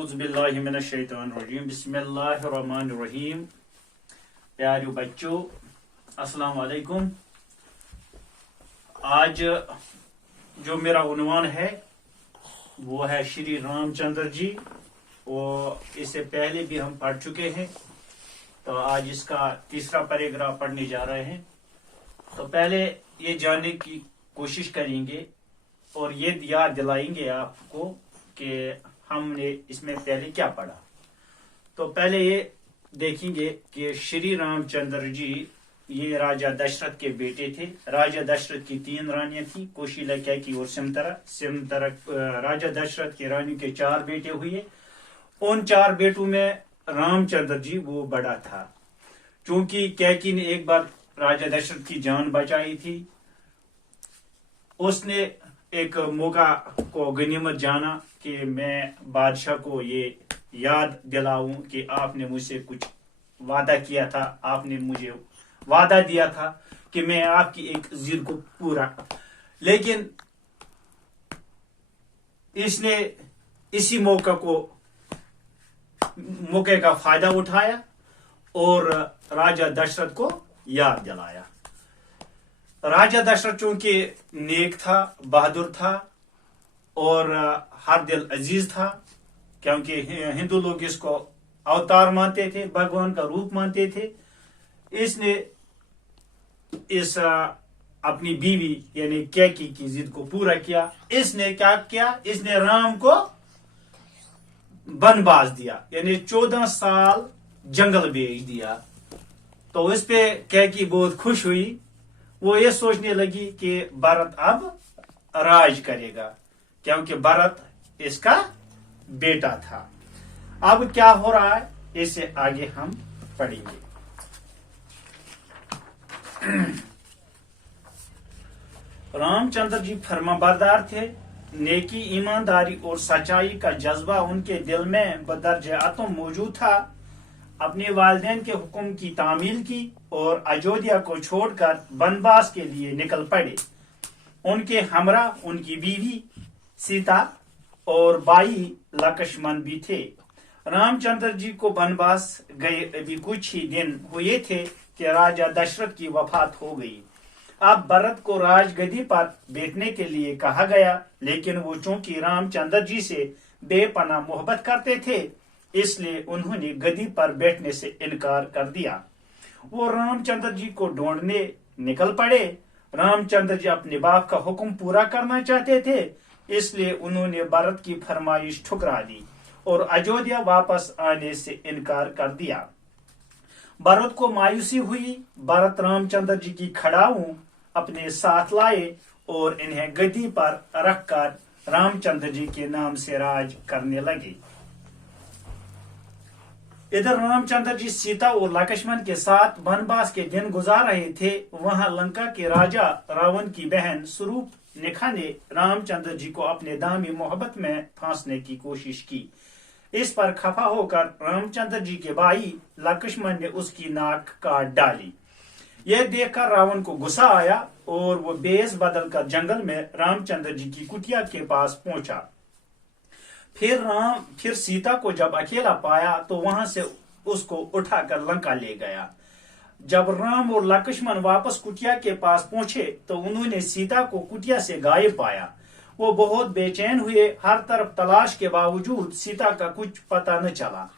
औज़ुबिल्लाहिमिनश्शैतानिर्रजीम बिस्मिल्लाहिर्रहमानिर्रहीम। प्यारे बच्चों, अस्सलाम वालेकुम। आज जो मेरा उन्वान है वो है श्री रामचंद्र जी, और इससे पहले भी हम पढ़ चुके हैं, तो आज इसका तीसरा पैराग्राफ पढ़ने जा रहे हैं। तो पहले ये जानने की कोशिश करेंगे और ये याद दिलाएंगे आपको कि हमने इसमें पहले क्या पढ़ा। तो पहले ये देखेंगे कि श्री रामचंद्र जी ये राजा दशरथ के बेटे थे। राजा दशरथ की 3 रानियां थी, कौशल्या, कैकेयी और सिमंतरा। राजा दशरथ की रानी के 4 बेटे हुए। उन 4 बेटों में रामचंद्र जी वो बड़ा था। क्योंकि कैकेयी ने एक बार राजा दशरथ की जान बचाई थी, उसने एक मौका को गनीमत जाना कि मैं बादशाह को ये याद दिलाऊं कि आपने मुझसे कुछ वादा किया था, आपने मुझे वादा दिया था कि मैं आपकी एक जिद को पूरा। लेकिन इसने इसी मौके का फायदा उठाया और राजा दशरथ को याद दिलाया। राजा दशरथ चूंकि नेक था, बहादुर था और हर दिल अजीज था, क्योंकि हिंदू लोग इसको अवतार मानते थे, भगवान का रूप मानते थे। इसने इस अपनी बीवी यानी कैकेयी की जिद को पूरा किया। इसने क्या किया? इसने राम को वनवास दिया, यानी 14 साल जंगल भेज दिया। तो इस पे कैकेयी बहुत खुश हुई। वो ये सोचने लगी कि भरत अब राज करेगा, क्योंकि भरत इसका बेटा था। अब क्या हो रहा है इससे आगे हम पढ़ेंगे। रामचंद्र जी फर्माबरदार थे। नेकी, ईमानदारी और सच्चाई का जज्बा उनके दिल में बदर्ज आत्म मौजूद था। अपने वालिदैन के हुक्म की तामील की और अयोध्या को छोड़कर वनवास के लिए निकल पड़े। उनके हमरा उनकी बीवी सीता और भाई लक्ष्मण भी थे। रामचंद्र जी को वनवास गए अभी कुछ ही दिन हुए थे कि राजा दशरथ की वफात हो गई। अब भरत को राजगद्दी पर बैठने के लिए कहा गया, लेकिन वो चूंकि रामचंद्र जी से बेपनाह मोहब्बत करते थे, इसलिए उन्होंने गद्दी पर बैठने से इनकार कर दिया। वो रामचंद्र जी को ढूंढने निकल पड़े। रामचंद्र जी अपने बाप का हुक्म पूरा करना चाहते थे, इसलिए उन्होंने भरत की फरमाइश ठुकरा दी और अयोध्या वापस आने से इनकार कर दिया। भरत को मायूसी हुई। भरत रामचंद्र जी की खड़ाऊ अपने साथ लाए और इन्हें गद्दी पर रखकर रामचंद्र जी के नाम से राज करने लगे। इधर रामचंद्र जी सीता और लक्ष्मण के साथ वनवास के दिन गुजार रहे थे। वहां लंका के राजा रावण की बहन शूर्पणखा ने रामचंद्र जी को अपने दामी मोहब्बत में फांसने की कोशिश की। इस पर खफा होकर रामचंद्र जी के भाई लक्ष्मण ने उसकी नाक काट डाली। यह देखकर रावण को गुस्सा आया और वो बेस बदलकर जंगल में रामचंद्र जी की कुटिया के पास पहुंचा। फिर सीता को जब अकेला पाया तो वहां से उसको उठाकर लंका ले गया। जब राम और लक्ष्मण वापस कुटिया के पास पहुंचे तो उन्होंने सीता को कुटिया से गायब पाया। वो बहुत बेचैन हुए। हर तरफ तलाश के बावजूद सीता का कुछ पता न चला।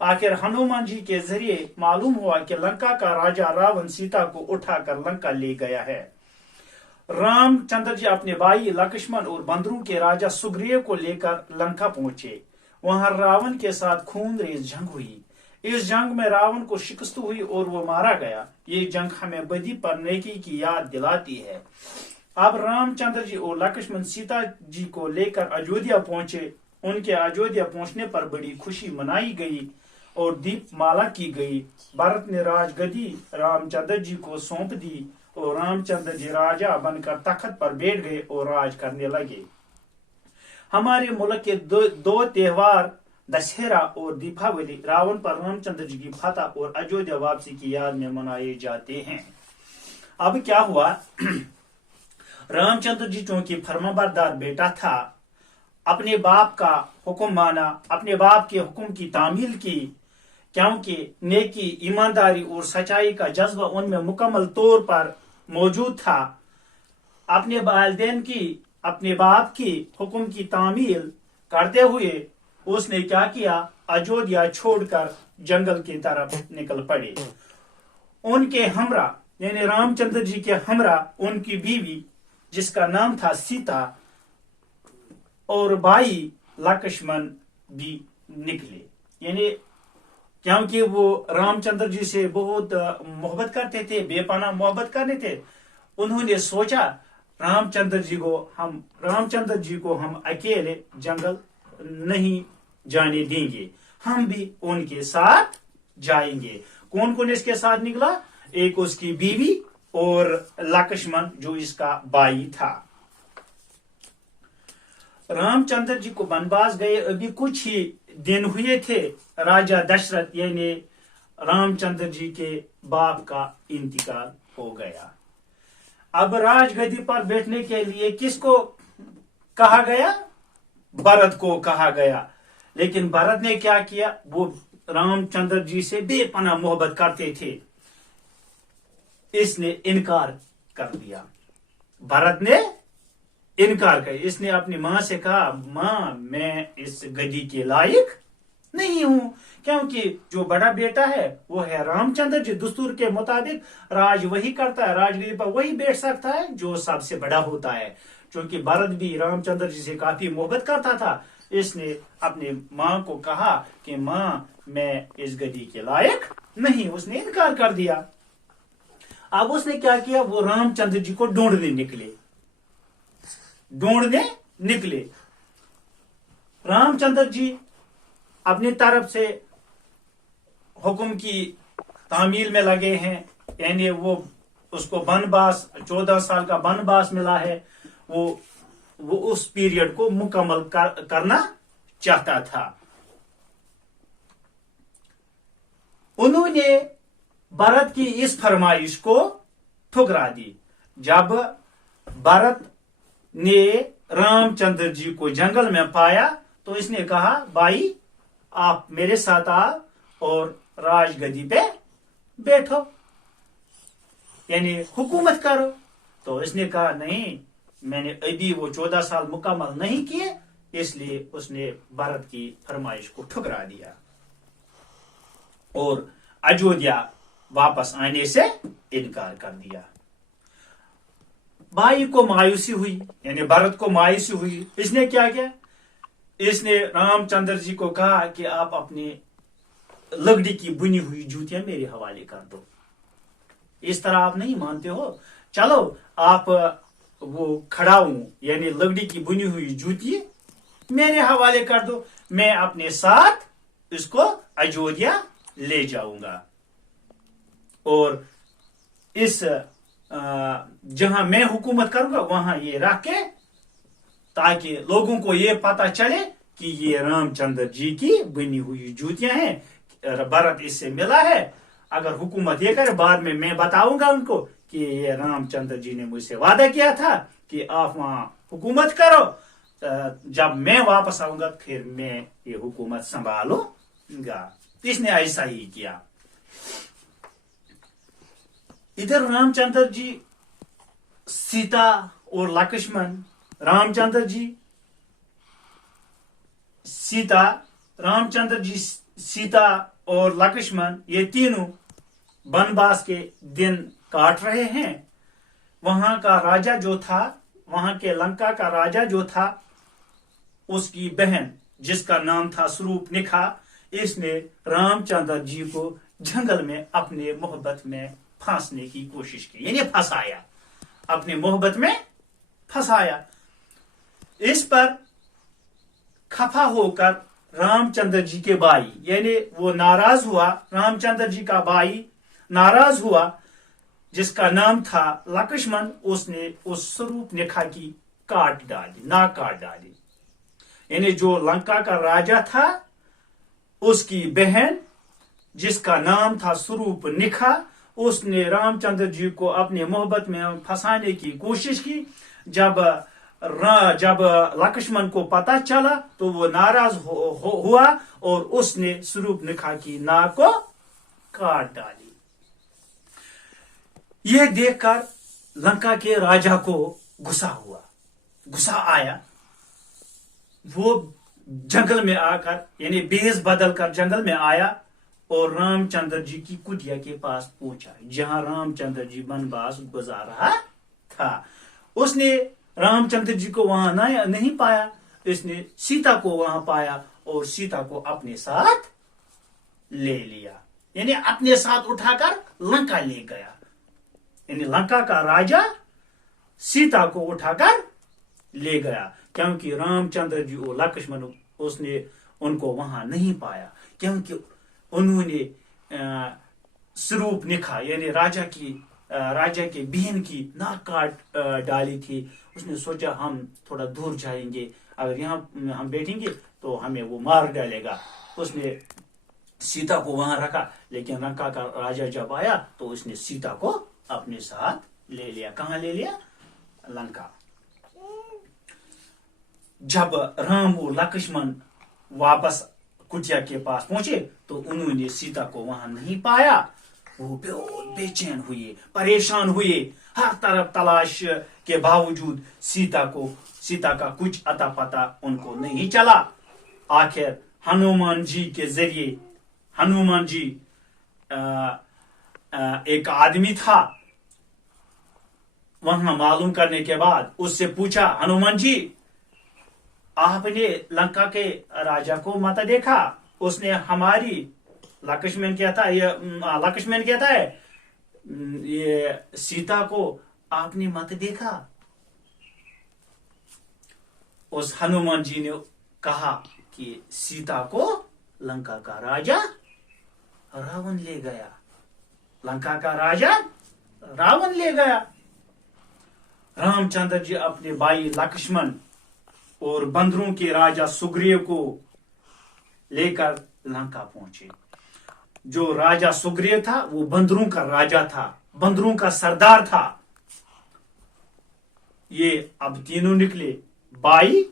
आखिर हनुमान जी के जरिए मालूम हुआ कि लंका का राजा रावण सीता को उठाकर लंका ले गया है। रामचंद्र जी अपने भाई लक्ष्मण और बंदरों के राजा सुग्रीव को लेकर लंका पहुंचे। वहां रावण के साथ खूनरेज जंग हुई। इस जंग में रावण को शिकस्त हुई और वो मारा गया। ये जंग हमें बदी पर नेकी की याद दिलाती है। अब रामचंद्र जी और लक्ष्मण सीता जी को लेकर अयोध्या पहुंचे। उनके अयोध्या पहुंचने पर बड़ी खुशी मनाई गई और दीपमाला की गई। भरत ने राजगद्दी रामचंद्र जी को सौंप दी और रामचंद्र जी राजा बनकर तख्त पर बैठ गए और राज करने लगे। हमारे मुल्क के दो त्योहार दशहरा और दीपावली रावण पर रामचंद्र जी की फतह और अयोध्या वापसी की याद में मनाए जाते हैं। अब क्या हुआ? रामचंद्र जी चूंकि फर्माबरदार बेटा था, अपने बाप का हुक्म माना, अपने बाप के हुक्म की तामील की, क्योंकि नेकी, ईमानदारी और सच्चाई का जज्बा उनमें मुकम्मल तौर पर मौजूद था। अपने वालिदैन की, अपने बाप की हुक्म की तामील करते हुए उसने क्या किया, अयोध्या छोड़कर जंगल की तरफ निकल पड़े। उनके हमरा यानी रामचंद्र जी के हमरा उनकी बीवी जिसका नाम था सीता और भाई लक्ष्मण भी निकले। यानी क्योंकि वो रामचंद्र जी से बहुत मोहब्बत करते थे, बेपनाह मोहब्बत करते थे, उन्होंने सोचा रामचंद्र जी को हम अकेले जंगल नहीं जाने देंगे, हम भी उनके साथ जाएंगे। कौन कौन इसके साथ निकला? एक उसकी बीवी और लक्ष्मण जो इसका भाई था। रामचंद्र जी को वनवास गए अभी कुछ ही दिन हुए थे। राजा दशरथ यानी रामचंद्र जी के बाप का इंतकाल हो गया। अब राजगद्दी पर बैठने के लिए किसको कहा गया? भरत को कहा गया। लेकिन भरत ने क्या किया? वो रामचंद्र जी से बेपनाह मोहब्बत करते थे, इसने इनकार कर दिया। भरत ने इनकार कर, इसने अपनी मां से कहा, मां मैं इस गद्दी के लायक नहीं हूं, क्योंकि जो बड़ा बेटा है वो है रामचंद्र जी। दस्तूर के मुताबिक राज वही करता है, राजगद्दी पर वही बैठ सकता है जो सबसे बड़ा होता है। क्योंकि भरत भी रामचंद्र जी से काफी मोहब्बत करता था, इसने अपनी मां को कहा कि मां मैं इस गद्दी के लायक नहीं, उसने इनकार कर दिया। अब उसने क्या किया? वो रामचंद्र जी को ढूंढने निकले। रामचंद्र जी अपनी तरफ से हुक्म की तामील में लगे हैं, यानी वो उसको वनवास 14 साल का वनवास मिला है, वो उस पीरियड को मुकम्मल करना चाहता था। उन्होंने भरत की इस फरमाइश को ठुकरा दी। जब भरत ने रामचंद्र जी को जंगल में पाया तो इसने कहा, भाई आप मेरे साथ आओ और राजगद्दी पे बैठो, यानी हुकूमत करो। तो इसने कहा, नहीं मैंने अभी वो 14 साल मुकम्मल नहीं किए, इसलिए उसने भरत की फरमाइश को ठुकरा दिया और अयोध्या वापस आने से इनकार कर दिया। भाई को मायूसी हुई, यानी भरत को मायूसी हुई। इसने क्या किया? इसने रामचंद्र जी को कहा कि आप अपनी लकड़ी की बुनी हुई जूतियां मेरे हवाले कर दो। इस तरह आप नहीं मानते हो, चलो आप वो खड़ाऊ यानी लकड़ी की बुनी हुई जूती मेरे हवाले कर दो, मैं अपने साथ इसको अयोध्या ले जाऊंगा और इस जहां मैं हुकूमत करूंगा वहां ये रख के, ताकि लोगों को ये पता चले कि ये रामचंद्र जी की बनी हुई जूतियां हैं, भरत इससे मिला है। अगर हुकूमत ये करे, बाद में मैं बताऊंगा उनको कि ये रामचंद्र जी ने मुझसे वादा किया था कि आप वहां हुकूमत करो, जब मैं वापस आऊंगा फिर मैं ये हुकूमत संभालूंगा। इसने ऐसा ही किया। इधर रामचंद्र जी, सीता और लक्ष्मण, रामचंद्र जी, सीता और लक्ष्मण ये तीनों वनवास के दिन काट रहे हैं। वहां का राजा जो था, वहां के लंका का राजा जो था, उसकी बहन जिसका नाम था शूर्पणखा, इसने रामचंद्र जी को जंगल में अपने मोहब्बत में फांसने की कोशिश की, यानी फंसाया, अपने मोहब्बत में फंसाया। इस पर खफा होकर रामचंद्र जी के भाई, यानी वो नाराज हुआ, रामचंद्र जी का भाई नाराज हुआ जिसका नाम था लक्ष्मण, उसने उस शूर्पणखा की नाक काट डाली। यानी जो लंका का राजा था उसकी बहन जिसका नाम था शूर्पणखा, उसने रामचंद्र जी को अपने मोहब्बत में फंसाने की कोशिश की। जब जब लक्ष्मण को पता चला तो वो नाराज हुआ और उसने शूर्पणखा की नाक को काट डाली। यह देखकर लंका के राजा को गुस्सा आया। वो जंगल में आकर यानी भेष बदल कर जंगल में आया और रामचंद्र जी की कुटिया के पास पहुंचा, जहां रामचंद्र जी वनवास गुजार रहा था। उसने रामचंद्र जी को वहां नहीं पाया, इसने सीता को वहां पाया और सीता को अपने साथ ले लिया, यानी अपने साथ उठाकर लंका ले गया। यानी लंका का राजा सीता को उठाकर ले गया, क्योंकि रामचंद्र जी और लक्ष्मण उसने उनको वहां नहीं पाया, क्योंकि उन्होंने शूर्पणखा यानी राजा के बहन की नाक काट डाली थी। उसने सोचा हम थोड़ा दूर जाएंगे, अगर यहाँ हम बैठेंगे तो हमें वो मार डालेगा। उसने सीता को वहां रखा, लेकिन लंका का राजा जब आया तो उसने सीता को अपने साथ ले लिया। कहाँ ले लिया? लंका। जब राम और लक्ष्मण वापस कुटिया के पास पहुंचे तो उन्होंने सीता को वहां नहीं पाया। वो बेचैन हुए, परेशान हुए। हर तरफ तलाश के बावजूद सीता का कुछ अता पता उनको नहीं चला। आखिर हनुमान जी के जरिए हनुमान जी एक आदमी था, वहां मालूम करने के बाद उससे पूछा, हनुमान जी आपने लंका के राजा को मत देखा? उसने हमारी लक्ष्मण कहता है ये सीता को आपने मत देखा? उस हनुमान जी ने कहा कि सीता को लंका का राजा रावण ले गया। लंका का राजा रावण ले गया। रामचंद्र जी अपने भाई लक्ष्मण और बंदरों के राजा सुग्रीव को लेकर लंका पहुंचे। जो राजा सुग्रीव था वो बंदरों का राजा था, बंदरों का सरदार था। ये अब तीनों निकले, भाई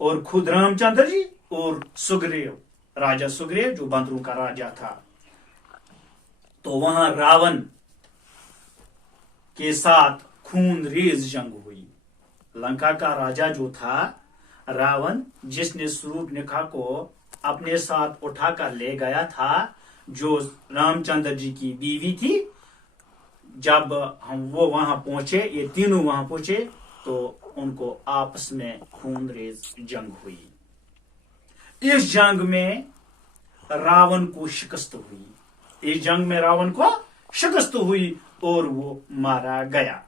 और खुद रामचंद्र जी और सुग्रीव, राजा सुग्रीव जो बंदरों का राजा था। तो वहां रावण के साथ खूनरेज जंग हुई। लंका का राजा जो था रावण, जिसने शूर्पणखा को अपने साथ उठाकर ले गया था, जो रामचंद्र जी की बीवी थी, जब वो वहां पहुंचे, ये तीनों वहां पहुंचे तो उनको आपस में खूनरेज जंग हुई। इस जंग में रावण को शिकस्त हुई और वो मारा गया।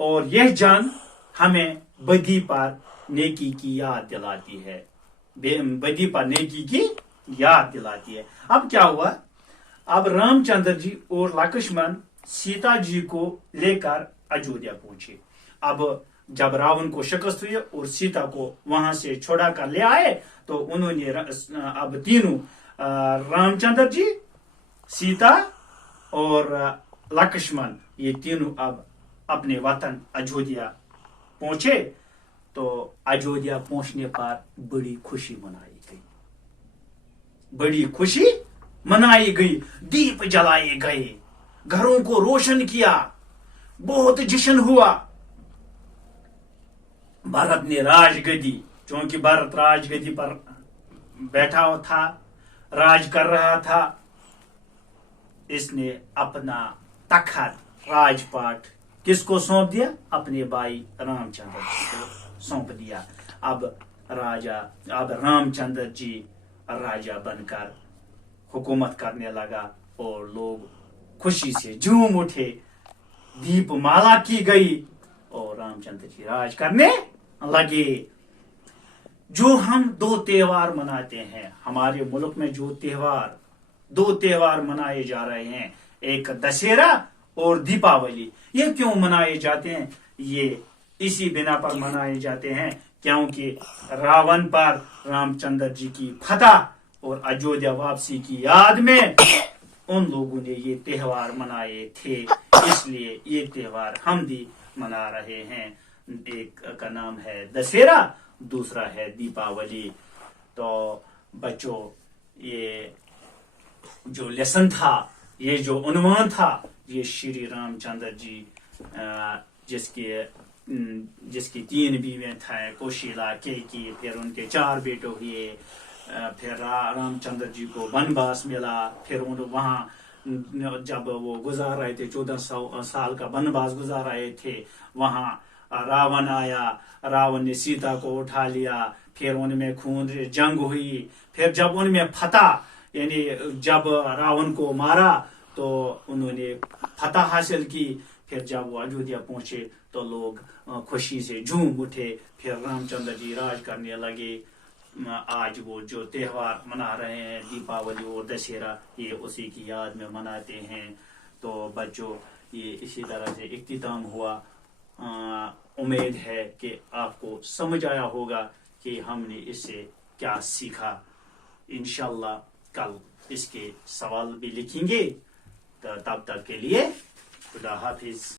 और यह जंग हमें बदी पर नेकी की याद दिलाती है, बदी पर नेकी की याद दिलाती है। अब क्या हुआ? अब रामचंद्र जी और लक्ष्मण सीता जी को लेकर अयोध्या पहुंचे। अब जब रावण को शिकस्त हुई और सीता को वहां से छोड़ा कर ले आए तो उन्होंने अब तीनों रामचंद्र जी, सीता और लक्ष्मण, ये तीनों अब अपने वतन अयोध्या पहुंचे। तो अयोध्या पहुंचने पर बड़ी खुशी मनाई गई, दीप जलाए गए, घरों को रोशन किया, बहुत जश्न हुआ। भरत ने राजगद्दी, क्योंकि भरत राजगद्दी पर बैठा था, राज कर रहा था, इसने अपना तखत राजपाट किसको सौंप दिया? अपने भाई रामचंद्र जी को सौंप दिया। अब रामचंद्र जी राजा बनकर हुकूमत करने लगा और लोग खुशी से झूम उठे, दीपमाला की गई और रामचंद्र जी राज करने लगे। जो हम दो त्योहार मनाते हैं, हमारे मुल्क में जो दो त्योहार मनाए जा रहे हैं, एक दशहरा और दीपावली, ये क्यों मनाए जाते हैं? ये इसी बिना पर मनाए जाते हैं क्योंकि रावण पर रामचंद्र जी की फतह और अयोध्या वापसी की याद में उन लोगों ने ये त्योहार मनाए थे, इसलिए ये त्योहार हम भी मना रहे हैं। ایک کا نام ہے دسہرا، دوسرا ہے دیپاولی. تو بچوں یہ جو لیسن تھا، یہ جو عنوان تھا، یہ شری رام چندر جی جس کی 3 بیویں تھیں، کوشیلا، کیکی، پھر ان کے 4 بیٹے ہوئے. پھر رام چندر جی کو بنواس ملا. پھر وہاں جب وہ گزار رہے تھے 1400 سال کا بنواس گزار رہے تھے، وہاں راون آیا، راون نے سیتا کو اٹھا لیا. پھر ان میں خون جنگ ہوئی. پھر جب ان میں فتح، یعنی جب راون کو مارا تو انہوں نے فتح حاصل کی. پھر جب وہ اجودھیا پہنچے تو لوگ خوشی سے جھوم اٹھے. پھر رام چندر جی راج کرنے لگے. آج وہ جو تہوار منا رہے ہیں دیپاولی اور دسہرا، یہ اسی کی یاد میں مناتے ہیں. تو بچوں یہ اسی طرح سے اختتام ہوا. امید ہے کہ آپ کو سمجھ آیا ہوگا کہ ہم نے اس سے کیا سیکھا. انشاءاللہ کل اس کے سوال بھی لکھیں گے. تو تب تک کے لیے خدا حافظ.